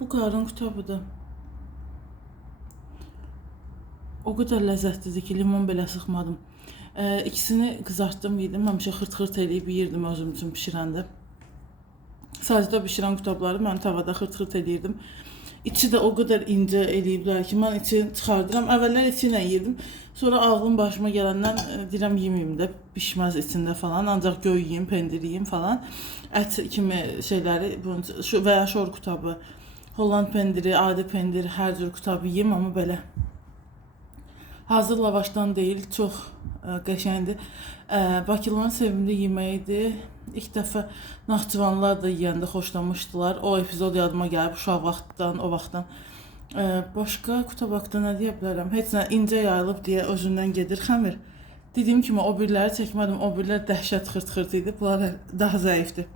Bu qarın kitabıdır. O qədər ləzzətlidir ki, limon belə sıxmadım. İkisini qızartdım, yedim. Həmişə xırt-xırt eləyib yeyirdim özüm üçün bişirəndə. Sadəcə bişirən kitabları mən tavada xırt-xırt eləyirdim. İçi də o qədər incə eləyiblər ki, mən içini çıxardıram. Əvvəllər içi ilə yedim. Sonra ağlım başıma gələndən deyirəm yeməyim də, bişməz içində falan. Ancaq göy yeyim, pendir yeyim falan. Ət kimi şeyləri və ya şor kitabı, Holland pendiri, adi pendir, hər cür kitabı yeyim, amma belə hazır lavaşdan deyil, çox qəşəngdir. Bakılıların sevimli yeməyidir. İlk dəfə Naxçıvanlılar da yeyəndə xoşlamışdılar. O epizod yadıma gəlib uşaq vaxtdan, o vaxtdan. Başqa kutab haqqında nə deyə bilərəm? Heç nə incə yayılıb deyə özündən gedir xəmir. Dediyim kimi o birləri çəkmədim. O birlər dəhşət xırt-xırt idi. Bunlar daha zəifdir.